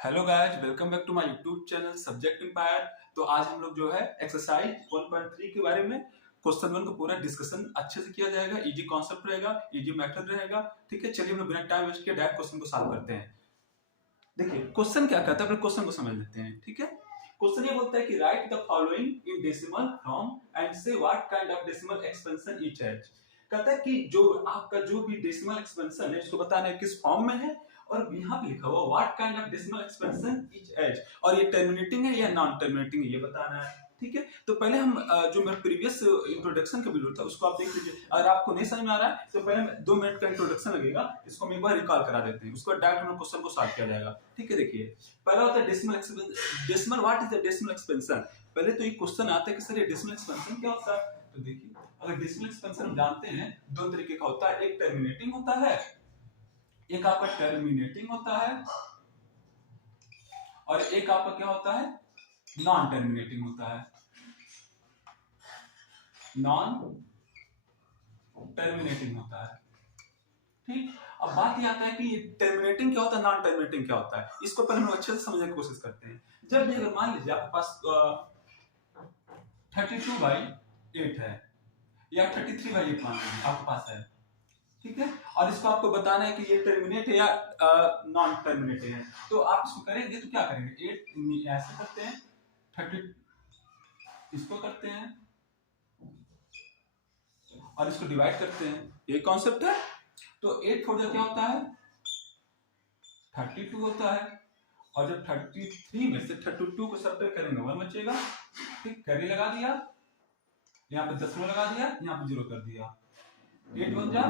Hello guys, welcome back to my YouTube channel subject empire. तो आज हम लोग जो है एक्सरसाइज 1.3 के बारे में क्वेश्चन वन को पूरा डिस्कशन अच्छे से किया जाएगा। इजी कॉन्सेप्ट रहेगा, इजी मेथड रहेगा। ठीक है, चलिए हम लोग बिना टाइम वेस्ट किए डायरेक्ट क्वेश्चन को सॉल्व करते हैं। देखिए क्वेश्चन क्या कहता है, अपने क्वेश्चन को समझ लेते हैं। ठीक है, क्वेश्चन ये बोलता है कि write the following in decimal form and say what kind of decimal expansion each has. कहता है कि जो आपका जो भी डेसिमल एक्सपेंशन है उसको बताना है किस फॉर्म में है, और यहाँ पे लिखा हुआ what kind of decimal expansion each has, और ये टर्मिनेटिंग है या नॉन टर्मिनेटिंग है ये बताना है। ठीक है, तो पहले हम जो मेरा प्रीवियस इंट्रोडक्शन का वीडियो था उसको आप देख लीजिए। अगर आपको नहीं समझ में आ रहा है तो पहले 2 मिनट का इंट्रोडक्शन लगेगा, इसको हम एक बार रिकॉल करा देते हैं, उसको डायरेक्ट हम क्वेश्चन को सॉल्व किया जाएगा। ठीक है, देखिए पहला होता है decimal expansion. Decimal what is the decimal expansion. पहले तो ये क्वेश्चन आता है कि सर ये डेसिमल एक्सपेंशन क्या होता है। तो देखिए अगर डेसिमल एक्सपेंशन हम जानते हैं दो तरीके का होता है, एक टर्मिनेटिंग होता है, एक आपका टर्मिनेटिंग होता है, और एक आपका क्या होता है, नॉन टर्मिनेटिंग होता है। नॉन टर्मिनेटिंग होता है। ठीक, अब बात ये आता है कि टर्मिनेटिंग क्या होता है, नॉन टर्मिनेटिंग क्या होता है। इसको पहले हम लोग अच्छे से समझने की कोशिश करते हैं। जब भी अगर मान लीजिए आपके पास 32/8 है या 33/8 मान लीजिए आपके पास है, ठीक है, और इसको आपको बताना है कि ये टर्मिनेट है या नॉन टर्मिनेट है, तो आप इसको करेंगे तो क्या करेंगे, 8 ऐसे करते हैं, 30 इसको करते हैं और इसको डिवाइड करते हैं, ये कॉन्सेप्ट है। तो 8 फोर क्या होता है, 32 होता है, और जब 33 में से 32 को सब्ट्रैक्ट करेंगे 1 बचेगा। ठीक, कैरी लगा दिया, यहाँ पे 10 लगा दिया, यहाँ पे 0 कर दिया, 8 बन जा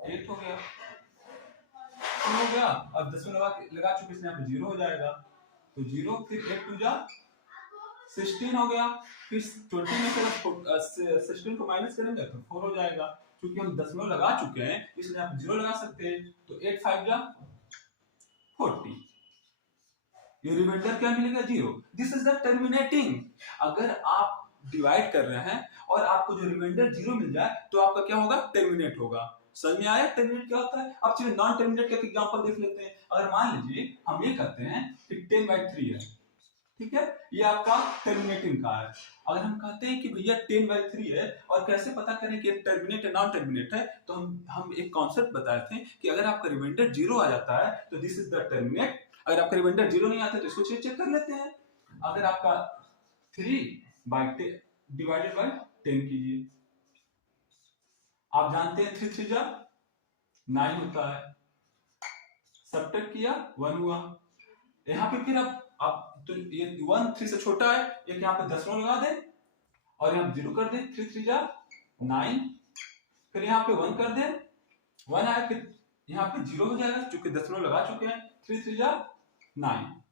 8 हो गया, हो गया। अब 10 लगा चुके इसलिए यहाँ पे 0 हो जाएगा, तो 0 फिर 8 2 जा 16 हो गया, फिर 20 में से 16 को माइनस करेंगे तो 4 हो जाएगा। क्योंकि हम 10 लगा चुके हैं इसलिए आप 0 लगा सकते हैं, तो 8 5 जा 40, ये रिमाइंडर क्या मिलेगा, 0। This is the terminating. अगर आप डिवाइड कर रहे हैं और आपको जो रिमाइंडर 0 मिल जाए तो आपका क्या होगा, टर्मिनेट होगा। समझ में आया टर्मिनेट क्या होता है। अब चलिए नॉन टर्मिनेट का एग्जांपल देख लेते हैं। अगर मान लीजिए हम ये करते हैं कि 10/3 है, ठीक है, ये आपका टर्मिनेटिंग का है। अगर हम कहते हैं कि भैया 10/3 है और कैसे पता करें कि टर्मिनेट है नॉन टर्मिनेट है, तो हम एक कॉन्सेप्ट बताए थे कि अगर आपका रिमाइंडर 0 आ जाता है तो दिस इज द टर्मिनेट। अगर आपका रिमाइंडर 0 नहीं आता तो इसको चेक कर लेते हैं। अगर आपका 3/10 डिवाइडेड बाय 10 कीजिए, आप जानते हैं 3 3 जा 9 होता है, सब्ट्रैक्ट किया 1 हुआ। यहाँ पे फिर आप तो ये 1 3 से छोटा है, एक यहाँ पे 10 लगा दे और यहाँ 0 कर दे, 3 3 जा 9, फिर यहाँ पे 1 कर दे, 1 आया, फिर यहाँ पे 0 हो जाएगा क्योंकि 10 लगा चुके हैं, 3 3 जा 9।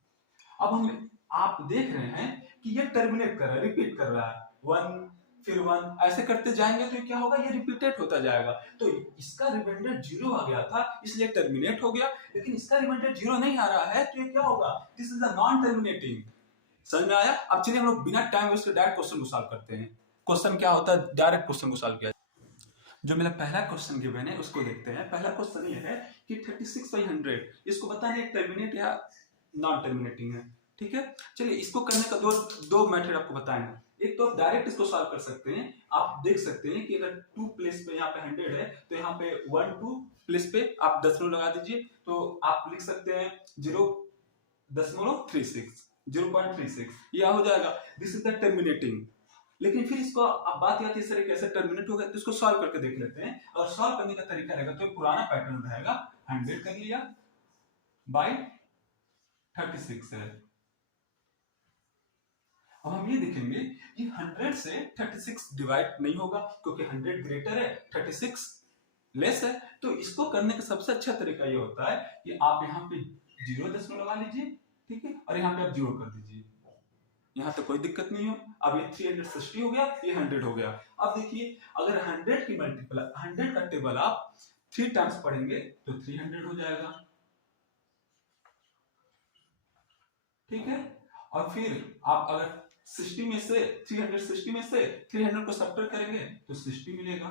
अब हम आप देख रहे हैं कि ये टर्मिनेट कर रहा है, रिपीट कर रहा है, 1 फिर 1 ऐसे करते जाएंगे तो क्या होगा, ये रिपीटेड होता जाएगा। तो इसका रिमाइंडर 0 आ गया था इसलिए टर्मिनेट हो गया, लेकिन इसका रिमाइंडर 0 नहीं आ रहा है तो ये क्या होगा, this is the non terminating. समझ में आया। अब चलिए हम लोग बिना टाइम वेस्ट डायरेक्ट क्वेश्चन को सॉल्व करते हैं। क्वेश्चन क्या होता है, डायरेक्ट क्वेश्चन को सॉल्व किया। जो मेरा पहला क्वेश्चन गिवन है उसको देखते हैं। पहला क्वेश्चन ये है कि 36/100 इसको बताना है टर्मिनेट या नॉन टर्मिनेटिंग है। ठीक है, चलिए इसको करने का दो मेथड आपको बताएंगे। एक तो आप डायरेक्ट इसको सॉल्व कर सकते हैं। आप देख सकते हैं कि अगर 2 प्लेस पे यहाँ पे 100 है तो यहाँ पे 1 2 प्लेस पे आप 10 लगा दीजिए, तो आप लिख सकते हैं 0.36 यह हो जाएगा, दिस इज द टर्मिनेटिंग। लेकिन फिर इसको अब बात आती है सर कैसे टर्मिनेट होगा, तो इसको सॉल्व करके देख लेते हैं। और सॉल्व करने का तरीका रहेगा तो पुराना पैटर्न रहेगा, 100 कर लिया बाय 36 है। अब हम ये देखेंगे कि 100 से 36 डिवाइड नहीं होगा क्योंकि 100 ग्रेटर है, 36 लेस है। तो इसको करने का सबसे अच्छा तरीका ये होता है कि आप यहाँ पे 0 लगा लीजिए, ठीक है, और यहाँ पे आप 0 कर दीजिए, यहाँ तो कोई दिक्कत नहीं हो। अब ये 360 हो गया, ये 100 हो गया। अब देखिए अगर 100 की मल्टीपल 100 का टेबल आप 3 टाइम्स पढ़ेंगे तो 300 हो जाएगा, ठीक है। और फिर आप अगर 60 में से 360 में से 300 को सब्ट्रैक्ट करेंगे तो 60 मिलेगा।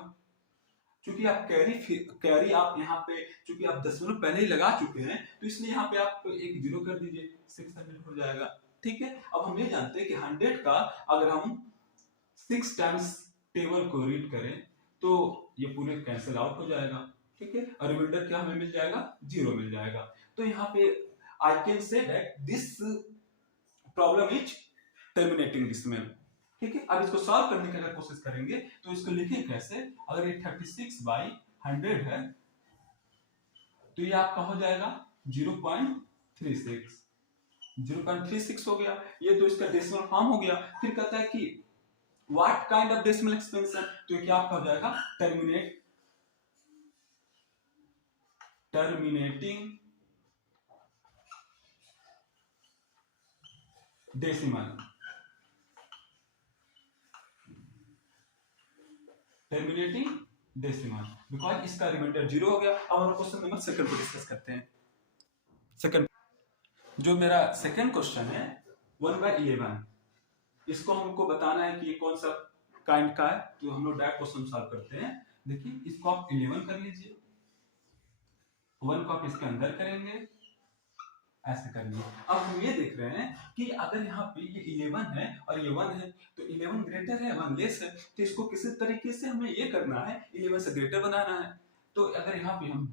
चूंकि आप कैरी आप यहाँ पे चूंकि आप दशमलव पहले ही लगा चुके हैं, तो इसलिए यहाँ पे आप एक जीरो कर दीजिए, 600 हो जाएगा। ठीक है, अब हम ये जानते हैं कि 100 का अगर हम 6 टाइम्स टेबल को रीड करें तो ये पूरे कैंसिल आउट हो जाएगा। ठीक है, और रिमाइंडर क्या हमें मिल जाएगा, जीरो मिल जाएगा। तो यहाँ पे I can say that this problem is terminating decimal. ठीक है, अब इसको सॉल्व करने की अगर कोशिश करेंगे तो इसको लिखें कैसे, अगर ये 36/100 है तो ये आपका हो जाएगा 0.36, 0.36 हो गया। ये तो इसका डेसिमल फॉर्म हो गया। फिर कहता है कि what kind of decimal expansion, तो ये क्या आपका हो जाएगा, terminating decimal, terminating decimal, because इसका रिमाइंडर जीरो हो गया। अब हम क्वेश्चन नंबर सेकंड को डिस्कस करते हैं। सेकंड, जो मेरा सेकंड क्वेश्चन है 1/11, इसको हमको बताना है कि ये कौन सा काइंड का है। तो हम लोग डायरेक्ट क्वेश्चन सॉल्व करते हैं। देखिए, इसको आप 11 कर लीजिए, 1 को आप इसके अंदर करेंगे, ऐसे कर लिए। अब हम ये देख रहे हैं कि अगर यहाँ पे ये 11 है और ये 1 है, तो 11 ग्रेटर है 1 लेस है, तो इसको किसी तरीके से हमें ये करना है, 11 से ग्रेटर बनाना है। तो अगर यहाँ पे हम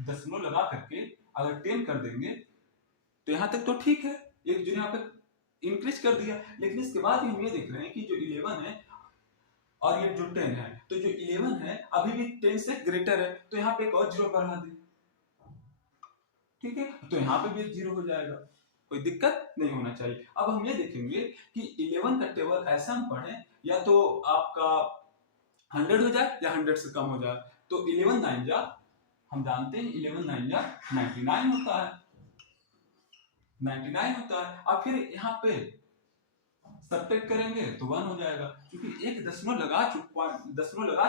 दशमलव लगा करके अगर 10 कर देंगे तो यहाँ तक तो ठीक है, एक जो यहाँ पे इंक्रीज कर दिया। लेकिन इसके बाद हम ये देख रहे हैं कि जो 11 है और ये जो 10 है, तो जो 11 है अभी भी 10 से ग्रेटर है, तो यहाँ पे एक और जीरो बढ़ा दें। ठीक है, तो यहाँ पे भी जीरो हो जाएगा, कोई दिक्कत नहीं होना चाहिए। अब हम ये देखेंगे कि 11 का टेबल ऐसा हम पढ़ें, या तो आपका 100 हो जाए या 100 से कम हो जाए। तो 11 9 जा, हम जानते हैं 11 9 जा 99 होता है, 99 होता है। अब फिर यहाँ पे सब्ट्रैक्ट करेंगे तो 1 हो जाएगा। क्योंकि एक दशमलव लगा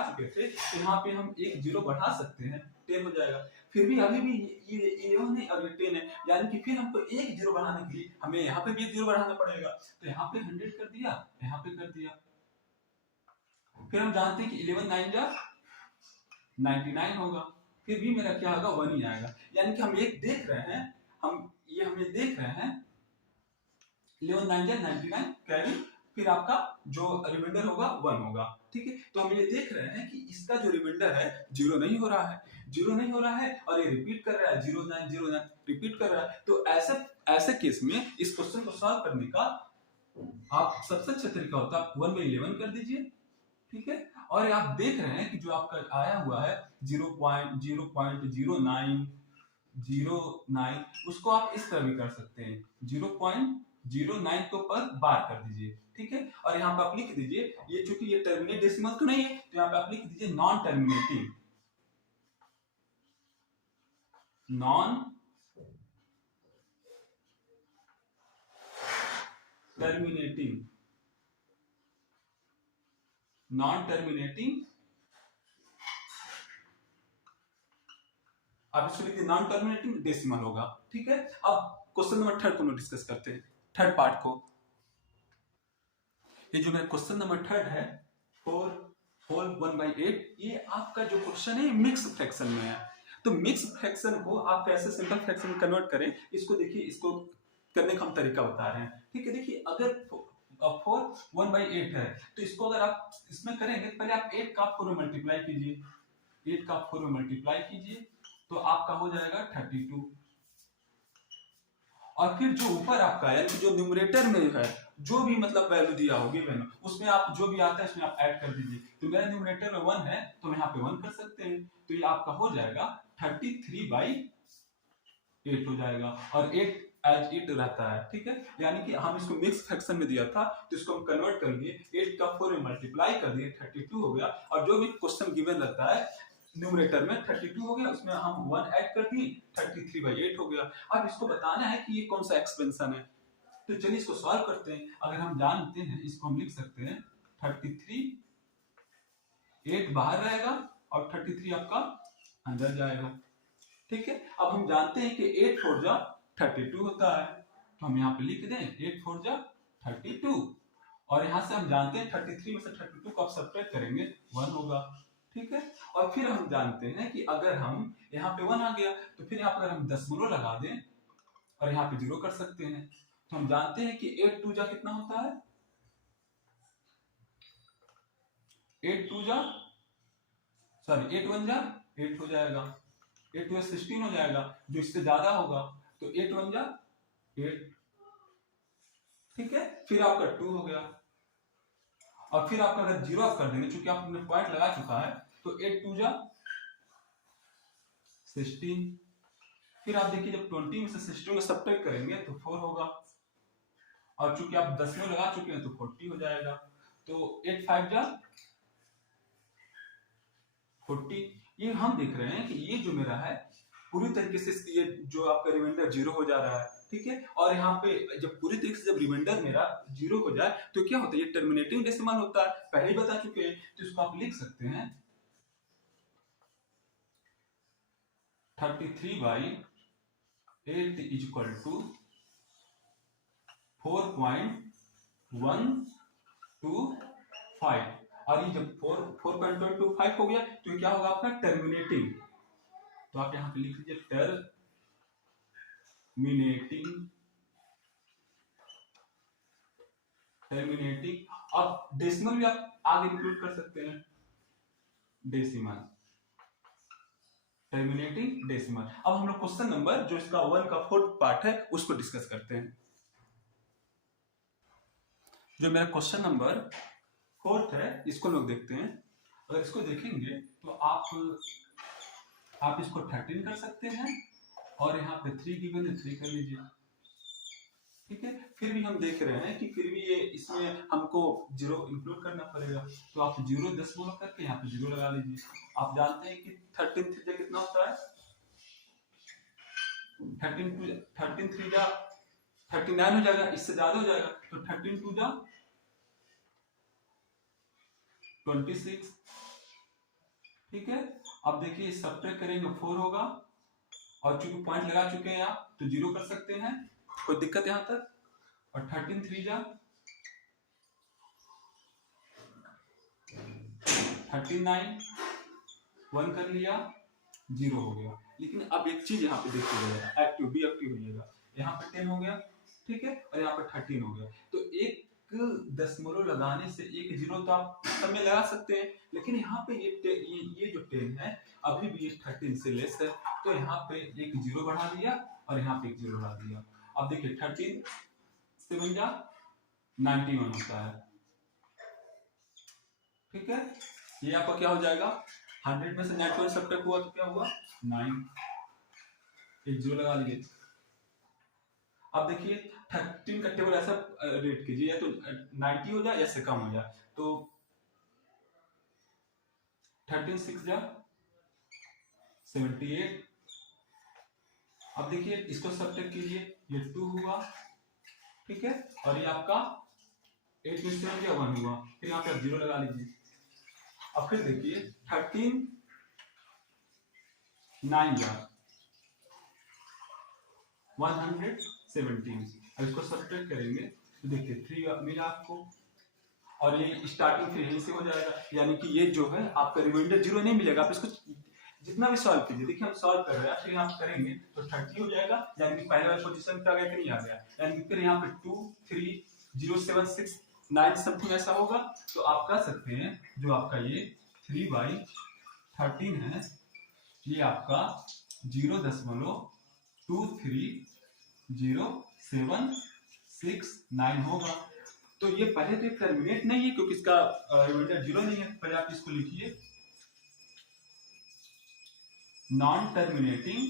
चुके थे, तो यहाँ पे हम एक जीरो बढ़ा सकते हैं, 10 हो जाएगा। फिर भी अभी भी ये 11 है और ये 10 है, यानी कि फिर हमको एक जीरो बढ़ाने के लिए हमें यहाँ पे भी एक जीरो बढ़ाना पड़ेगा। तो यहाँ पे 100 कर दिया, यहाँ पे कर दिया। फिर हम जानते हैं कि 11 9 जा 99 होगा, फिर भी मेरा क्या होगा, 1 ही आएगा। यानी कि हम ये देख रहे हैं, हम ये देख रहे हैं 11 9 जा 99 कैरी, फिर आपका जो रिमाइंडर होगा 1 होगा। ठीक है, तो हम ये देख रहे हैं कि इसका जो रिमाइंडर है जीरो नहीं हो रहा है, जीरो नहीं हो रहा है, और ये रिपीट कर रहा है 0909 रिपीट कर रहा है। तो ऐसे केस में इस क्वेश्चन को सॉल्व करने का आप सबसे अच्छा तरीका होता है 1/11 कर दीजिए। ठीक है, और आप देख रहे हैं कि जो आपका आया हुआ है 0.0909, उसको आप इस तरह भी कर सकते हैं, 0.09 के ऊपर बार कर दीजिए। ठीक है, और यहाँ पे आप लिख दीजिए, ये चूंकि ये टर्मिनेट डेसिमल तो नहीं है, तो यहाँ पे आप लिख दीजिए नॉन टर्मिनेटिंग आप इसको लिखिए नॉन टर्मिनेटिंग डेसिमल होगा। ठीक है, अब क्वेश्चन नंबर 3 को डिस्कस करते हैं, थर्ड पार्ट को। ये जो मेरा क्वेश्चन नंबर 3 है 4 होल 1/8, ये आपका जो क्वेश्चन है मिक्स फ्रैक्शन में है। तो मिक्स फ्रैक्शन को आप कैसे सिंपल फ्रैक्शन में कन्वर्ट करें, इसको देखिए, इसको करने का हम तरीका बता रहे हैं। ठीक है, देखिए, अगर 4 1/8 है, तो इसको अगर आप इसमें करेंगे, पहले आप 8 का 4 में मल्टीप्लाई कीजिए, 8 का 4 में मल्टीप्लाई कीजिए, तो आपका हो जाएगा 32। और फिर जो ऊपर आपका है, जो न्यूमरेटर में है, जो भी मतलब वैल्यू दिया होगी वैल्यू, उसमें आप जो भी आता है उसमें आप ऐड कर दीजिए। तो मेरा न्यूमरेटर में 1 है, तो हम यहाँ पे 1 कर सकते हैं। तो ये आपका हो जाएगा 33/8 हो जाएगा, और 8 एज इट रहता है। ठीक है, यानी कि हम इसको मिक्स फ्रैक्शन में दिया था, तो इसको हम कन्वर्ट कर लिए, 8 का 4 में मल्टीप्लाई कर दिए, 32 हो गया। और जो भी क्वेश्चन गिवन रहता है न्यूमरेटर में 32 हो गया, उसमें हम 1 ऐड कर दिए, 33/8 हो गया। अब इसको बताना है कि ये कौन सा एक्सपेंशन है, तो चलिए इसको सॉल्व करते हैं। अगर हम जानते हैं, इसको हम लिख सकते हैं 33, 8 बाहर रहेगा और 33 आपका अंदर जाएगा। ठीक है, अब हम जानते हैं कि 8 4 जा 32 होता है, तो हम यहाँ पे लिख दें 8 4 जा 32, और यहाँ से हम जानते हैं 33 में से 32 को आप सब्ट्रैक्ट करेंगे 1 होगा। ठीक है। और फिर हम जानते हैं कि अगर हम यहाँ पे 1 आ गया तो फिर यहाँ पर हम दशमलव लगा दें और यहाँ पे 0 कर सकते हैं। तो हम जानते हैं कि 8 2 जा कितना होता है, 8 2 जा सॉरी 8 1 जा 8 हो जाएगा, 8 2 16 हो जाएगा, जो इससे ज्यादा होगा तो 8 1 जा 8, ठीक है। फिर आपका 2 हो गया और फिर आपका अगर 0 आप कर देंगे, चूंकि आपने पॉइंट लगा चुका है, तो 8 2 जा 16। फिर आप देखिए जब 20 में से 16 को सब्ट्रैक्ट करेंगे तो 4 होगा और चूंकि आप दशमलव लगा चुके हैं तो 40 हो जाएगा। तो 8 5 जा 40। ये हम देख रहे हैं कि ये जो मेरा है पूरी तरीके से ये जो आपका रिमाइंडर 0 हो जा रहा है, ठीक है। और यहाँ पे जब पूरी तरीके से जब रिमाइंडर मेरा 0 हो जाए तो क्या होता है, ये टर्मिनेटिंग डेसिमल होता है, पहले ही बता चुके हैं। तो इसको आप लिख सकते हैं 33/8 = 4.125। और ये जब 4.125 हो गया तो ये क्या होगा आपका टर्मिनेटिंग। तो आप यहां पे लिख लीजिए टर्मिनेटिंग। अब डेसिमल भी आप आगे इंक्लूड कर सकते हैं, डेसिमल, टर्मिनेटिंग डेसिमल। अब हम लोग क्वेश्चन नंबर जो इसका 1 का 4th पार्ट है उसको डिस्कस करते हैं। जो मेरा क्वेश्चन नंबर 4th है इसको लोग देखते हैं। अगर इसको देखेंगे तो आप इसको 13 कर सकते हैं और यहाँ पे 3 गिवन है 3 कर लीजिए, ठीक है। फिर भी हम देख रहे हैं कि फिर भी ये इसमें हमको 0 इंक्लूड करना पड़ेगा, तो आप 0 दशमलव करके यहाँ पे 0 लगा लीजिए। आप जानते हैं कि 13 3 कितना होता है, 13 3 जा 39 हो जाएगा, इससे ज्यादा हो जाएगा तो 13 2 जा 26, ठीक है। अब देखिए सब्ट्रैक्ट करेंगे 4 होगा और चूंकि पॉइंट लगा चुके हैं आप तो 0 कर सकते हैं, कोई दिक्कत यहां तक। और 13 3 जा 39, 1 कर लिया 0 हो गया। लेकिन अब एक चीज यहाँ पे देखिएगा, एक्टिव बी एक्टिव हो जाएगा, यहाँ पे 10 हो गया, ठीक है, और यहाँ पे 13 हो गया। तो एक दशमलव लगाने से एक 0 तो आप सब में लगा सकते हैं, लेकिन यहाँ पे ये जो 10 है अभी भी ये 13 से लेस है, तो यहाँ पे एक 0 बढ़ा दिया और यहाँ पे एक 0 बढ़ा दिया। अब देखिए 13 7 जा 91 होता है, ठीक है। ये आपका क्या हो जाएगा, 100 में से 91 सब्ट्रैक्ट हुआ तो क्या हुआ 9, एक 0 लगा लीजिए। अब देखिए 13 का टेबल ऐसा रेट कीजिए या तो 90 हो जाए या से कम हो जाए, तो 13 6 जा 78। अब देखिए इसको सब्ट्रैक्ट कीजिए, ये 2 हुआ, ठीक है, और ये आपका 8 में 7 या 1 हुआ, फिर यहाँ पे आप 0 लगा लीजिए। अब फिर देखिए 13 9 जा 117। अब इसको सब्ट्रैक्ट करेंगे तो देखिए 3 मिला आपको, और ये स्टार्टिंग फिर यहीं से हो जाएगा, यानी कि ये जो है आपका रिमाइंडर 0 नहीं मिलेगा। आप इसको जितना भी सॉल्व कीजिए, देखिए हम सॉल्व कर रहे हैं, फिर आप करेंगे तो 30 हो जाएगा, यानी कि पहले वाले पोजीशन पे आ गया कि नहीं आ गया, यानी कि फिर यहाँ पे 2 3 0 7 6 9 समथिंग ऐसा होगा। तो आप कह सकते हैं जो आपका ये 3/13 है, ये आपका 0.230769 होगा। तो ये पहले तो टर्मिनेट नहीं है क्योंकि इसका रिमाइंडर 0 नहीं है, पहले आप इसको लिखिए नॉन टर्मिनेटिंग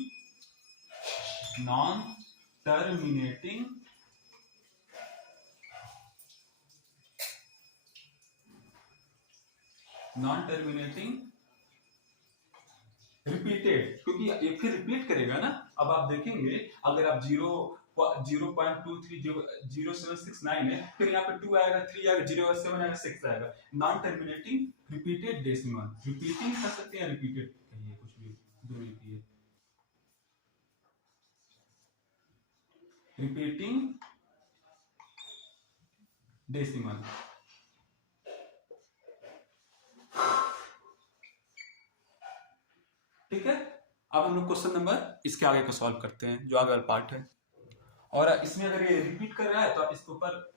रिपीटेड, क्योंकि ये फिर रिपीट करेगा ना। अब आप देखेंगे अगर आप 0.230769 है, फिर यहाँ पे 2 आएगा 3 आएगा 0 आएगा 7 आएगा 6 आएगा। Non terminating repeated decimal, repeating कर सकते हैं, रिपीटेड कहिए, कुछ भी दोनों की है। रिपीटिंग डेसिमल, ठीक है, अब हम लोग क्वेश्चन नंबर इसके आगे को सॉल्व करते हैं, जो आगे वाला पार्ट है। और इसमें अगर ये रिपीट कर रहा है तो आप इसके ऊपर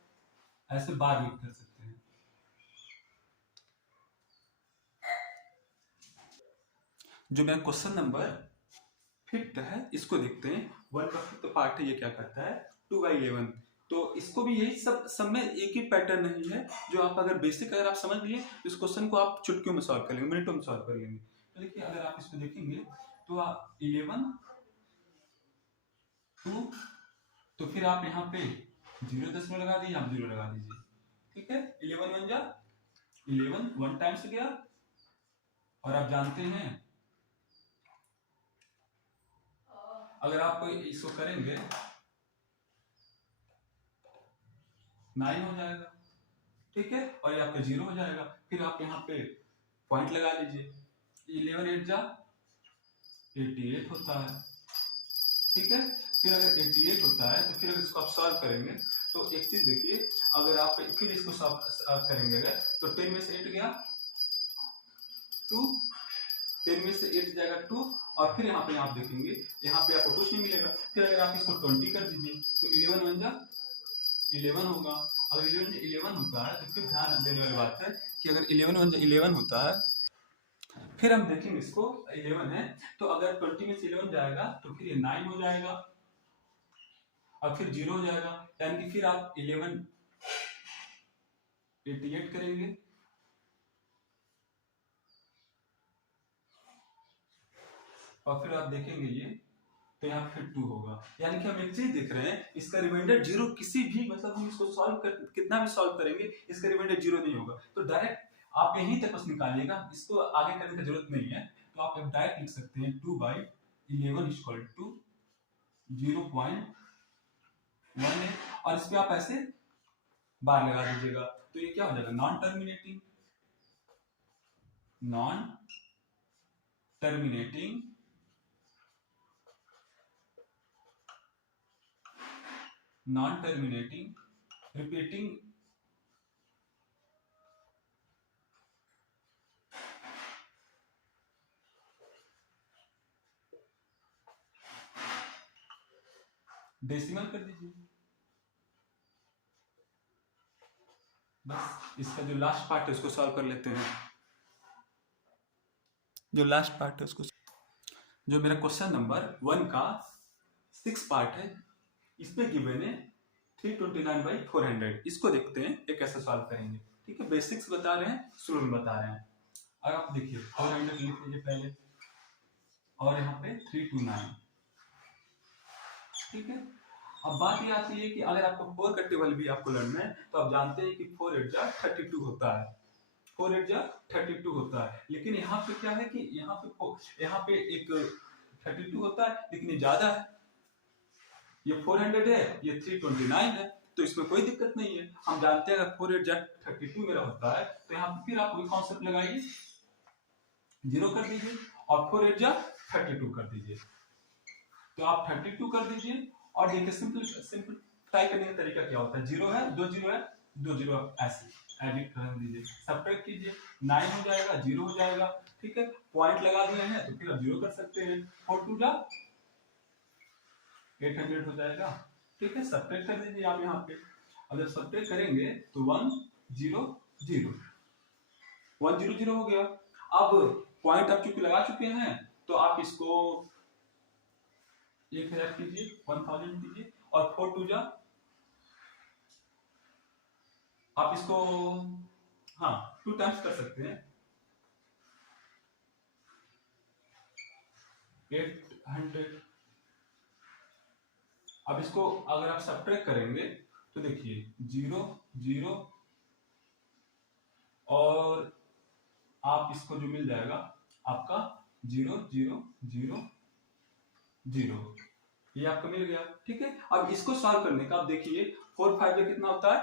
ऐसे बार भी कर सकते हैं। जो मेरा क्वेश्चन नंबर 5th है, इसको देखते हैं। 1 का 5th पार्ट है, ये क्या करता है 2/11। तो इसको भी यही सब में एक ही पैटर्न नहीं है, जो आप अगर बेसिक अगर आप समझ लिए इस क्वेश्चन को आप चुटकियों में सॉल्व कर लेंगे, मिनटों में सॉल्व कर लेंगे। तो देखिए अगर आप इसको देखेंगे तो आप 11 2, तो फिर आप यहाँ पे 0 लगा दीजिए, आप 0 लगा दीजिए। ठीक है, 11 1 जा 11, 1 टाइम्स गया। और आप जानते हैं अगर आप इसको करेंगे 9 हो जाएगा। ठीक है, और ये आपका 0 हो जाएगा। फिर आप यहाँ पे पॉइंट लगा लीजिए, 11 8 जा 88 होता है। ठीक है, फिर अगर 88 होता है तो फिर अगर इसको आप सॉल्व करेंगे तो एक चीज देखिए, अगर आप फिर इसको सॉल्व करेंगे अगर तो 10 में से 8 गया 2, 10 में से 8 जाएगा 2, और फिर यहाँ पे आप देखेंगे यहाँ पे आपको कुछ नहीं मिलेगा। फिर अगर आप इसको 20 कर दीजिए तो 11 1 जा 11 होगा। अगर 11 होता है तो फिर ध्यान देने वाली बात है कि अगर 11 1 जा 11 होता है, फिर हम देखेंगे इसको 11 है तो अगर 20 में से 11 जाएगा तो फिर ये 9 हो जाएगा और फिर 0 हो जाएगा, यानी कि फिर आप 11 88 करेंगे और फिर आप देखेंगे ये तो यहाँ फिर 2 होगा। यानी कि हम एक चीज देख रहे हैं, इसका रिमाइंडर 0 किसी भी, मतलब हम इसको सॉल्व कर कितना भी सॉल्व करेंगे इसका रिमाइंडर 0 नहीं होगा। तो डायरेक्ट आप यहीं तक बस निकालिएगा, इसको आगे करने की जरूरत नहीं है। तो आप डायरेक्ट लिख सकते हैं 2/11 इक्वल टू 0.18, और इस पे आप ऐसे बार लगा दीजिएगा तो ये क्या हो जाएगा नॉन टर्मिनेटिंग रिपीटिंग डेसिमल कर दीजिए। बस इसका जो लास्ट पार्ट है उसको सॉल्व कर लेते हैं। जो लास्ट पार्ट है उसको, जो मेरा क्वेश्चन नंबर 1 का 6 पार्ट है, इसमें गिवन है 329/400। इसको देखते हैं ये कैसे सॉल्व करेंगे। ठीक है, बेसिक्स बता रहे हैं, शुरू में बता रहे हैं। और आप देखिए 400 लिख लीजिए पहले, और यहाँ पे 329। ठीक है, अब बात ये आती है कि अगर आपको 4 का टेबल भी आपको लड़ना है तो आप जानते हैं कि 4 8 जा 32 होता है, 4 8 जा 32 होता है। लेकिन यहाँ पे क्या है कि यहाँ पे एक 32 होता है, लेकिन ये ज्यादा है, ये 400 है, ये 329 है, तो इसमें कोई दिक्कत नहीं है। हम जानते हैं अगर 4 8 जा 32 मेरा होता है तो यहाँ पे फिर आप वही कॉन्सेप्ट लगाइए, 0 कर दीजिए और 4 8 जा 32 कर दीजिए। तो आप 32 कर दीजिए और देखिए सिंपलीफाई करने का तरीका क्या होता है, 0 है 2 0 है 2 0, ऐसे एडिट कर दीजिए, सब्ट्रैक्ट कीजिए, 9 हो जाएगा 0 हो जाएगा। ठीक है, पॉइंट लगा दिए हैं तो फिर आप 0 कर सकते हैं, 4 2 जा 800 हो जाएगा। ठीक है, सब्ट्रैक्ट कर दीजिए आप यहाँ पे, अगर सब्ट्रैक्ट करेंगे तो 1 0 0 1 0 0 हो गया। अब पॉइंट आप चूंकि लगा चुके हैं तो आप इसको 1000 कीजिए, 1000 कीजिए, और 4 2 जा आप इसको हाँ 2 टाइम्स कर सकते हैं, 800। अब इसको अगर आप सब्ट्रैक्ट करेंगे तो देखिए 0 0 और आप इसको जो मिल जाएगा आपका 0 0 0 0, ये आपको मिल गया। ठीक है, अब इसको सॉल्व करने का आप देखिए 4 5 में कितना होता है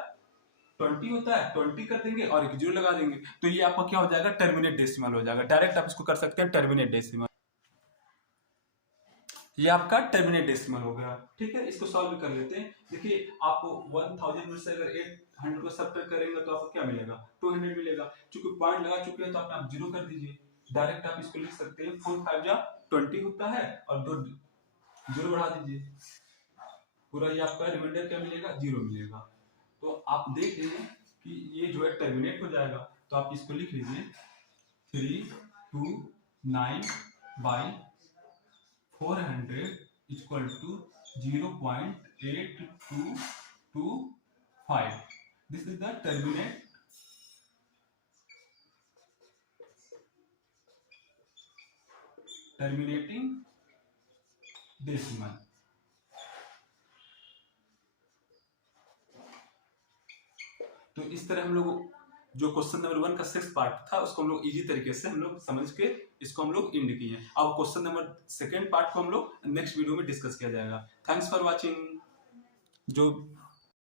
20 होता है, 20 कर देंगे और एक 0 लगा देंगे तो ये आपका क्या हो जाएगा टर्मिनेट डेसिमल हो जाएगा। डायरेक्ट आप इसको कर सकते हैं टर्मिनेट डेसिमल, ये आपका टर्मिनेट डेसिमल हो गया। ठीक है, इसको सॉल्व भी कर लेते हैं। देखिए आपको 1000 में से अगर 800 को सब्ट्रैक्ट करेंगे तो आपको क्या मिलेगा 200 मिलेगा। चूंकि पॉइंट लगा चुके हैं तो आप 0 कर दीजिए, डायरेक्ट आप इसको लिख सकते हैं 4 5 जा 20 होता है और 2 जीरो बढ़ा दीजिए, पूरा ये आपका रिमाइंडर क्या मिलेगा, 0 मिलेगा। तो आप देख लीजिए कि ये जो है टर्मिनेट हो जाएगा, तो आप इसको लिख लीजिए 329/400 equal to 0.8225। This is the terminating decimal. तो इस तरह हम लोग जो क्वेश्चन नंबर 1 का 6 पार्ट था उसको हम लोग इजी तरीके से हम लोग समझ के इसको हम लोग एंड किए। अब क्वेश्चन नंबर 2 पार्ट को हम लोग नेक्स्ट वीडियो में डिस्कस किया जाएगा। Thanks for watching. जो